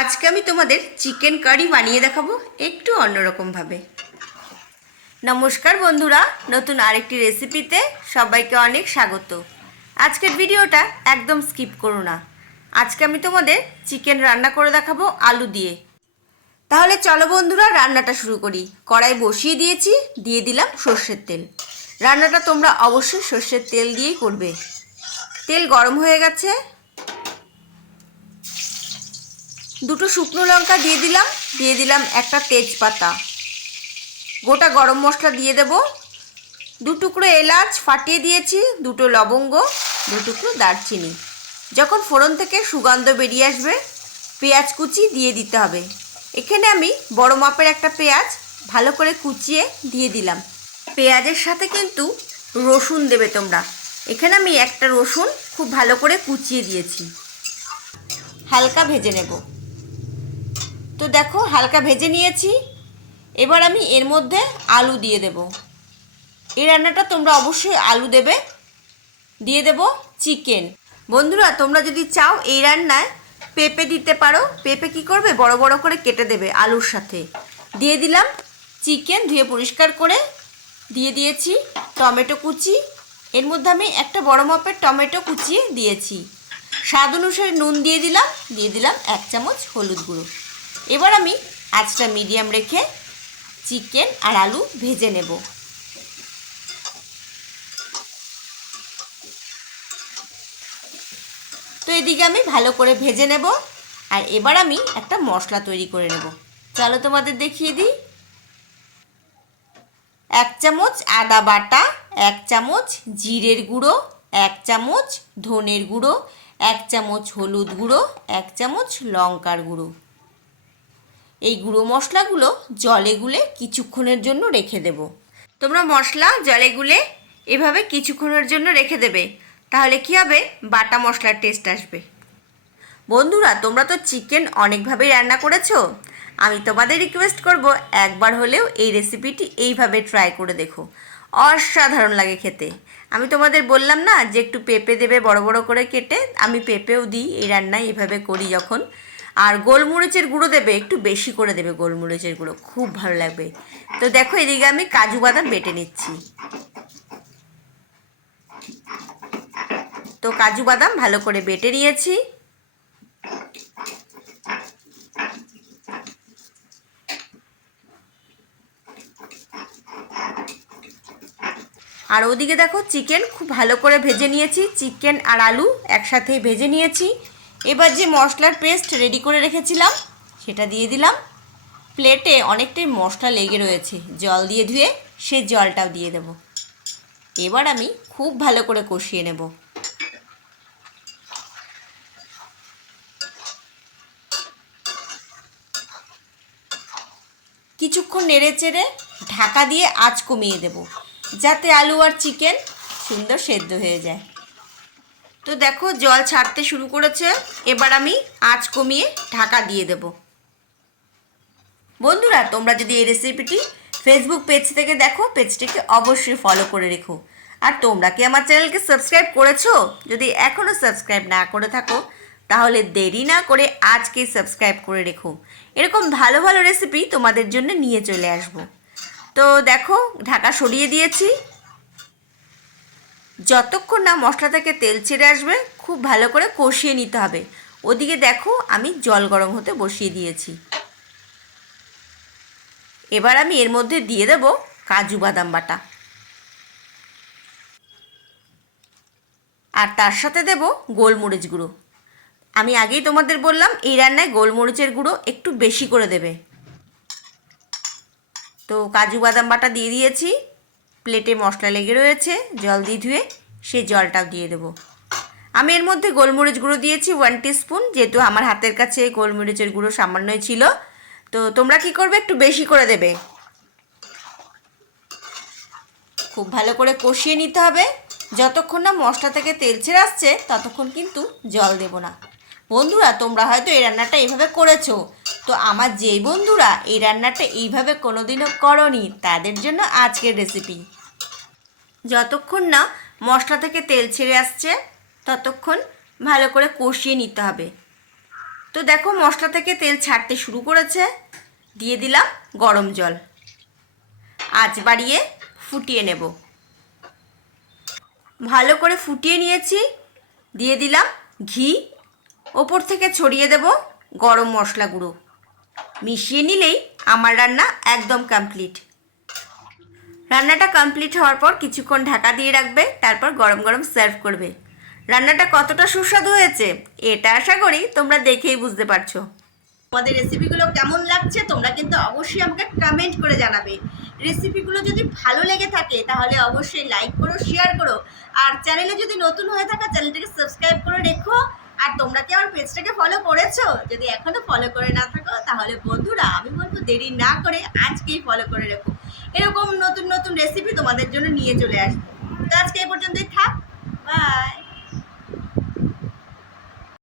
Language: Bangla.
আজকে আমি তোমাদের চিকেন কারি বানিয়ে দেখাবো একটু অন্যরকমভাবে নমস্কার বন্ধুরা, নতুন আরেকটি রেসিপিতে সবাইকে অনেক স্বাগত। আজকের ভিডিওটা একদম স্কিপ করো না। আজকে আমি তোমাদের চিকেন রান্না করে দেখাবো আলু দিয়ে। তাহলে চলো বন্ধুরা, রান্নাটা শুরু করি। কড়াই বসিয়ে দিয়েছি, দিয়ে দিলাম সর্ষের তেল। রান্নাটা তোমরা অবশ্যই সর্ষের তেল দিয়েই করবে। তেল গরম হয়ে গেছে দুটো শুকনো লঙ্কা দিয়ে দিলাম দিয়ে দিলাম একটা তেজপাতা। গোটা গরম মশলা দিয়ে দেব। দু টুকরো এলাচ ফাটিয়ে দিয়েছি, দুটো লবঙ্গ, দু টুকরো দারচিনি। যখন ফোড়ন থেকে সুগন্ধ বেরিয়ে আসবে, পেঁয়াজ কুচি দিয়ে দিতে হবে। এখানে আমি বড় মাপের একটা পেঁয়াজ ভালো করে কুচিয়ে দিয়ে দিলাম। পেঁয়াজের সাথে কিন্তু রসুন দেবে তোমরা। এখানে আমি একটা রসুন খুব ভালো করে কুচিয়ে দিয়েছি। হালকা ভেজে নেব। তো দেখো, হালকা ভেজে নিয়েছি। এবার আমি এর মধ্যে আলু দিয়ে দেব। এই রান্নাটা তোমরা অবশ্যই আলু দেবে। দিয়ে দেব চিকেন। বন্ধুরা, তোমরা যদি চাও এই রান্নায় পেঁপে দিতে পারো। পেঁপে কি করবে? বড় বড় করে কেটে দেবে আলুর সাথে। দিয়ে দিলাম চিকেন, ধুয়ে পরিষ্কার করে দিয়ে দিয়েছি টমেটো কুচি। এর মধ্যে আমি একটা বড় মাপের টমেটো কুচিয়ে দিয়েছি। স্বাদ অনুসারে নুন দিয়ে দিলাম। দিয়ে দিলাম এক চামচ হলুদ গুঁড়ো। এবার আমি আঁচটা মিডিয়াম রেখে চিকেন আর আলু ভেজে নেব। তো এদিকে আমি ভালো করে ভেজে নেব আর এবার আমি একটা মশলা তৈরি করে নেব। চলো তোমাদের দেখিয়ে দিই। এক চামচ আদা বাটা, এক চামচ জিরের গুঁড়ো, এক চামচ ধনের গুঁড়ো, এক চামচ হলুদ গুঁড়ো, এক চামচ লঙ্কার গুঁড়ো। এই গুঁড়ো মশলাগুলো জলে গুলে কিছুক্ষণের জন্য রেখে দেব। তোমরা মশলা জলে গুলে এভাবে কিছুক্ষণের জন্য রেখে দেবে, তাহলে কি হবে? বাটা মশলার টেস্ট আসবে। বন্ধুরা, তোমরা তো চিকেন অনেকভাবেই রান্না করেছ। আমি তোমাদের রিকোয়েস্ট করব, একবার হলেও এই রেসিপিটি এইভাবে ট্রাই করে দেখো। অসাধারণ লাগে খেতে। আমি তোমাদের বললাম না যে একটু পেঁপে দেবে বড় বড় করে কেটে, আমি পেঁপেও দিই, এই রান্নায় এইভাবে করি যখন। আর গোলমরিচের গুঁড়ো দেবে, একটু বেশি করে দেবে গোলমরিচের গুঁড়ো, খুব ভালো লাগবে। তো দেখো, এদিকে আমি কাজু বাদাম বেটে নিচ্ছি। তো কাজু বাদাম ভালো করে বেটে নিয়েছি। আর ওদিকে দেখো, চিকেন খুব ভালো করে ভেজে নিয়েছি। চিকেন আর আলু একসাথেই ভেজে নিয়েছি। এবার যে মশলার পেস্ট রেডি করে রেখেছিলাম, সেটা দিয়ে দিলাম। প্লেটে অনেকটাই মশলা লেগে রয়েছে, জল দিয়ে ধুয়ে সে জলটাও দিয়ে দেব। এবার আমি খুব ভালো করে কষিয়ে নেব। কিছুক্ষণ নেড়ে চেড়ে ঢাকা দিয়ে আঁচ কমিয়ে দেব, যাতে আলু আর চিকেন সুন্দর সেদ্ধ হয়ে যায়। তো দেখো, জল ছাড়তে শুরু করেছে। এবার আমি আঁচ কমিয়ে ঢাকা দিয়ে দেব। বন্ধুরা, তোমরা যদি এই রেসিপিটি ফেসবুক পেজ থেকে দেখো পেজটিকে অবশ্যই ফলো করে রেখো। আর তোমরা কি আমার চ্যানেলকে সাবস্ক্রাইব করেছ? যদি এখনও সাবস্ক্রাইব না করে থাকো, তাহলে দেরি না করে আজকেই সাবস্ক্রাইব করে রেখো। এরকম ভালো ভালো রেসিপি তোমাদের জন্য নিয়ে চলে আসব। তো দেখো, ঢাকা সরিয়ে দিয়েছি। যতক্ষণ না মশলা থেকে তেল ছেড়ে আসবে, খুব ভালো করে কষিয়ে নিতে হবে। ওদিকে দেখো, আমি জল গরম হতে বসিয়ে দিয়েছি। এবার আমি এর মধ্যে দিয়ে দেব কাজু বাদাম বাটা। আর তার সাথে দেব গোলমরিচ গুঁড়ো। আমি আগেই তোমাদের বললাম, এই রান্নায় গোলমরিচের গুঁড়ো একটু বেশি করে দেবে। তো কাজু বাদাম বাটা দিয়ে দিয়েছি। প্লেটে মশলা লেগে রয়েছে, জল দিয়ে ধুয়ে সেই জলটাও দিয়ে দেবো। আমি এর মধ্যে গোলমরিচ গুঁড়ো দিয়েছি ওয়ান স্পুন যেহেতু আমার হাতের কাছে গোলমরিচের গুঁড়ো সামান্যই ছিল। তো তোমরা কি করবে, একটু বেশি করে দেবে। খুব ভালো করে কষিয়ে নিতে হবে। যতক্ষণ না মশলা থেকে তেল ছেড়ে আসছে, ততক্ষণ কিন্তু জল দেব না। বন্ধুরা, তোমরা হয়তো এই রান্নাটা এইভাবে করেছ। তো আমার যেই বন্ধুরা এই রান্নাটা এইভাবে কোনোদিনও করনি, তাদের জন্য আজকের রেসিপি যতক্ষণ না মশলা থেকে তেল ছেড়ে আসছে, ততক্ষণ ভালো করে কষিয়ে নিতে হবে। তো দেখো, মশলা থেকে তেল ছাড়তে শুরু করেছে। দিয়ে দিলাম গরম জল। আঁচ বাড়িয়ে ফুটিয়ে নেব। ভালো করে ফুটিয়ে নিয়েছি। দিয়ে দিলাম ঘি। ওপর থেকে ছড়িয়ে দেব গরম মশলা গুঁড়ো। মিশিয়ে নিলেই আমার রান্না একদম কমপ্লিট রান্নাটা কমপ্লিট হওয়ার পর কিছুক্ষণ ঢাকা দিয়ে রাখবে, তারপর গরম গরম সার্ভ করবে। রান্নাটা কতটা সুস্বাদু হয়েছে, এটা আশা করি তোমরা দেখেই বুঝতে পারছ। আমাদের রেসিপিগুলো কেমন লাগছে, তোমরা কিন্তু অবশ্যই আমাকে কমেন্ট করে জানাবে। রেসিপিগুলো যদি ভালো লেগে থাকে, তাহলে অবশ্যই লাইক করো শেয়ার করো। আর চ্যানেলে যদি নতুন হয়ে থাকা চ্যানেলটাকে সাবস্ক্রাইব করে রেখো। আর তোমরা কি আমার পেজটাকে ফলো করেছ? যদি এখনও ফলো করে না থাকো, তাহলে বন্ধুরা, আমি বলব দেরি না করে আজকেই ফলো করে রেখো। এরকম নতুন নতুন রেসিপি তোমাদের জন্য নিয়ে চলে আসব। তো আজকে এই পর্যন্তই থাক। বাই